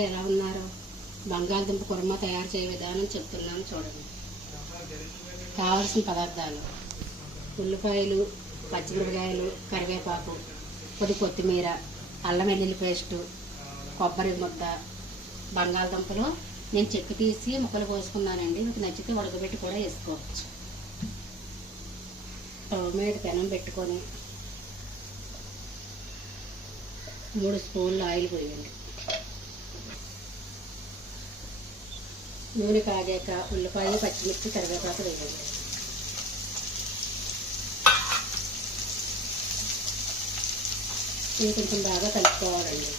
అందరూ ఎలా ఉన్నారు? బంగాళదుంప కుర్మా తయారు చేయ విధానం చెప్తున్నాను చూడండి. కావలసిన పదార్థాలు: ఉల్లిపాయలు, పచ్చిమిరపకాయలు, కరివేపాకు, కొత్తిమీర, అల్లం వెల్లుల్లి పేస్టు, కొబ్బరి ముద్ద, బంగాళదుంపలు నేను చెక్కు తీసి ముక్కలు కోసుకున్నానండి. మీకు నచ్చితే ఉడకబెట్టి కూడా వేసుకోవచ్చు. స్టవ్ మీద పెనం పెట్టుకొని 3 స్పూన్లు ఆయిల్ పోయండి. నూనె కాగాక ఉల్లిపాయ, పచ్చిమిర్చి, కరివేపాకు వేయండి. ఇది కొంచెం బాగా కలుపుకోవాలండి.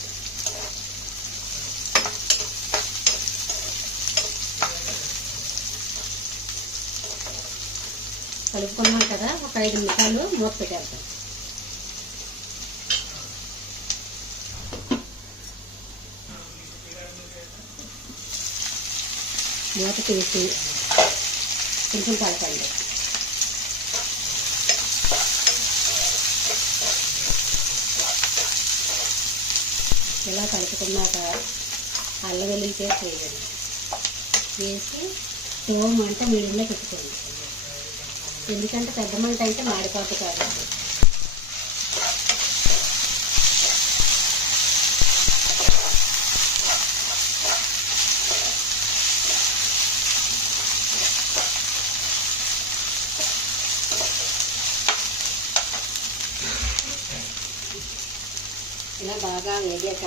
కలుపుకున్నాం కదా, ఒక 5 నిమిషాలు మూత పెట్టేద్దాం. మూత తీసి కొంచెం కలపండి. ఇలా కలుపుకున్నాక అల్లం వెల్లుల్లి పేస్ట్ వేయండి. వేసి స్టవ్ మంట మీడియంలో పెట్టుకోండి. ఎందుకంటే పెద్ద మంట అయితే మాడిపోతుంది కాబట్టి. ఇలా బాగా వేగాక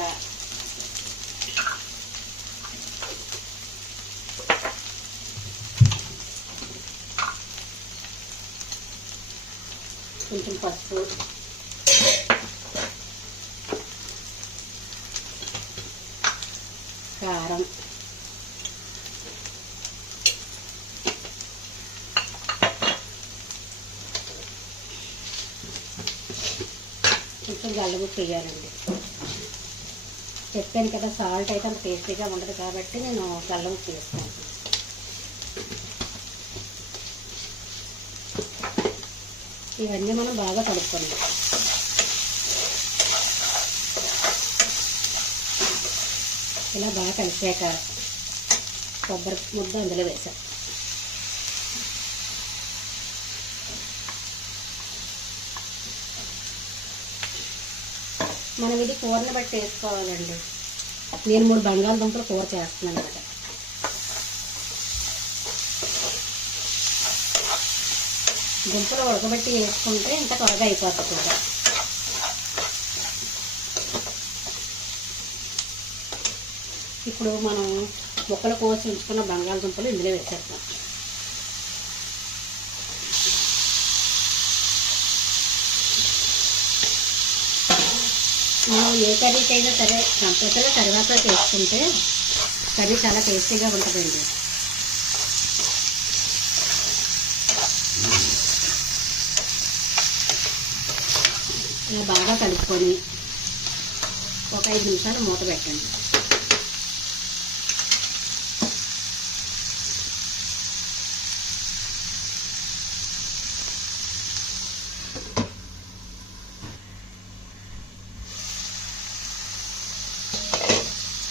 కొంచెం పసుపు, కారం, కొంచెం గల్లముక్క వేయాలండి. చెప్పాను కదా, సాల్ట్ అయితే అంత టేస్టీగా ఉండదు కాబట్టి నేను గల్లముక్క వేస్తాను. ఇవన్నీ మనం బాగా కలుపుకోండి. ఇలా బాగా కలిసాక కొబ్బరి ముద్ద అందులో వేసాం. మనం ఇది కూరని బట్టి వేసుకోవాలండి. నేను 3 బంగాళదుంపలు కూర చేస్తున్నాను అన్నమాట. దుంపలు ఉడకబెట్టి వేసుకుంటే ఇంకా త్వరగా అయిపోతుంది కూర. ఇప్పుడు మనం ముక్కలు కోసి ఉంచుకున్న బంగాళదుంపలు ఇందులో వేసేస్తాం. మనం ఏ కర్రీకైనా సరే కంపల్సరీగా కరివేపాకు వేసుకుంటే కర్రీ చాలా టేస్టీగా ఉంటుందండి. ఇలా బాగా కలుపుకొని ఒక 5 నిమిషాలు మూత పెట్టండి.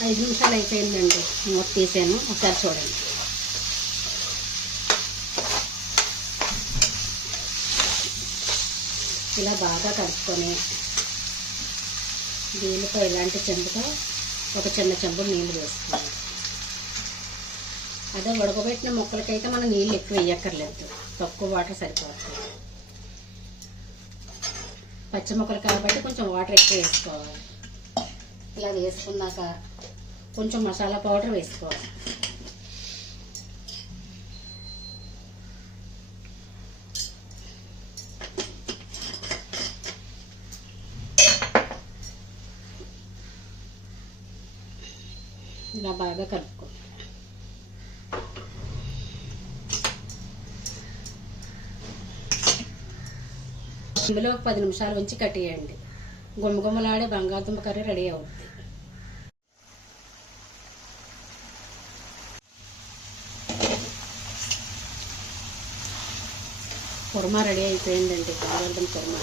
ఐదు నిమిషాలు అయిపోయిందండి. మూత తీసాను, ఒకసారి చూడండి. ఇలా బాగా కలుపుకొని దీనితో ఇలాంటి చెంబుతో ఒక చిన్న చెంబు నీళ్ళు వేసుకోవాలి. అదే ఉడకబెట్టిన ముక్కలకైతే మనం నీళ్ళు ఎక్కువ వేయక్కర్లేదు, తక్కువ వాటర్ సరిపోతుంది. పచ్చి ముక్కలు కాబట్టి కొంచెం వాటర్ ఎక్కువ వేసుకోవాలి. ఇలా వేసుకున్నాక కొంచెం మసాలా పౌడర్ వేసుకోవాలి. ఇలా బాగా కలుపుకోవాలి. ఇందులో 10 నిమిషాలు ఉంచి కట్టేయండి. గుమ్మగుమ్మలాడే బంగాళదుంప కర్రీ రెడీ అవుతుంది. కుర్మా రెడీ అయిపోయిందండి. బంగాళదుంప కుర్మా.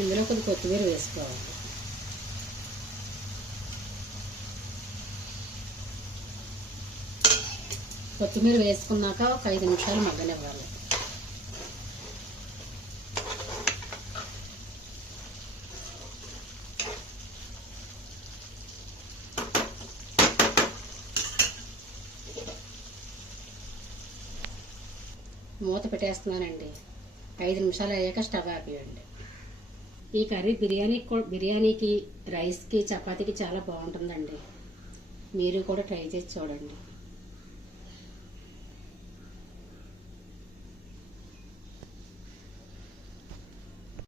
ఇందులో కొద్దిగా కొత్తిమీర వేసుకోవాలి. కొత్తిమీర వేసుకున్నాక ఒక 5 నిమిషాలు మగ్గనివ్వాలి. మూత పెట్టేస్తున్నానండి. 5 నిమిషాలు అయ్యాక స్టవ్ ఆపేయండి. ఈ కర్రీ బిర్యానీకి, రైస్కి, చపాతీకి చాలా బాగుంటుందండి. మీరు కూడా ట్రై చేసి చూడండి.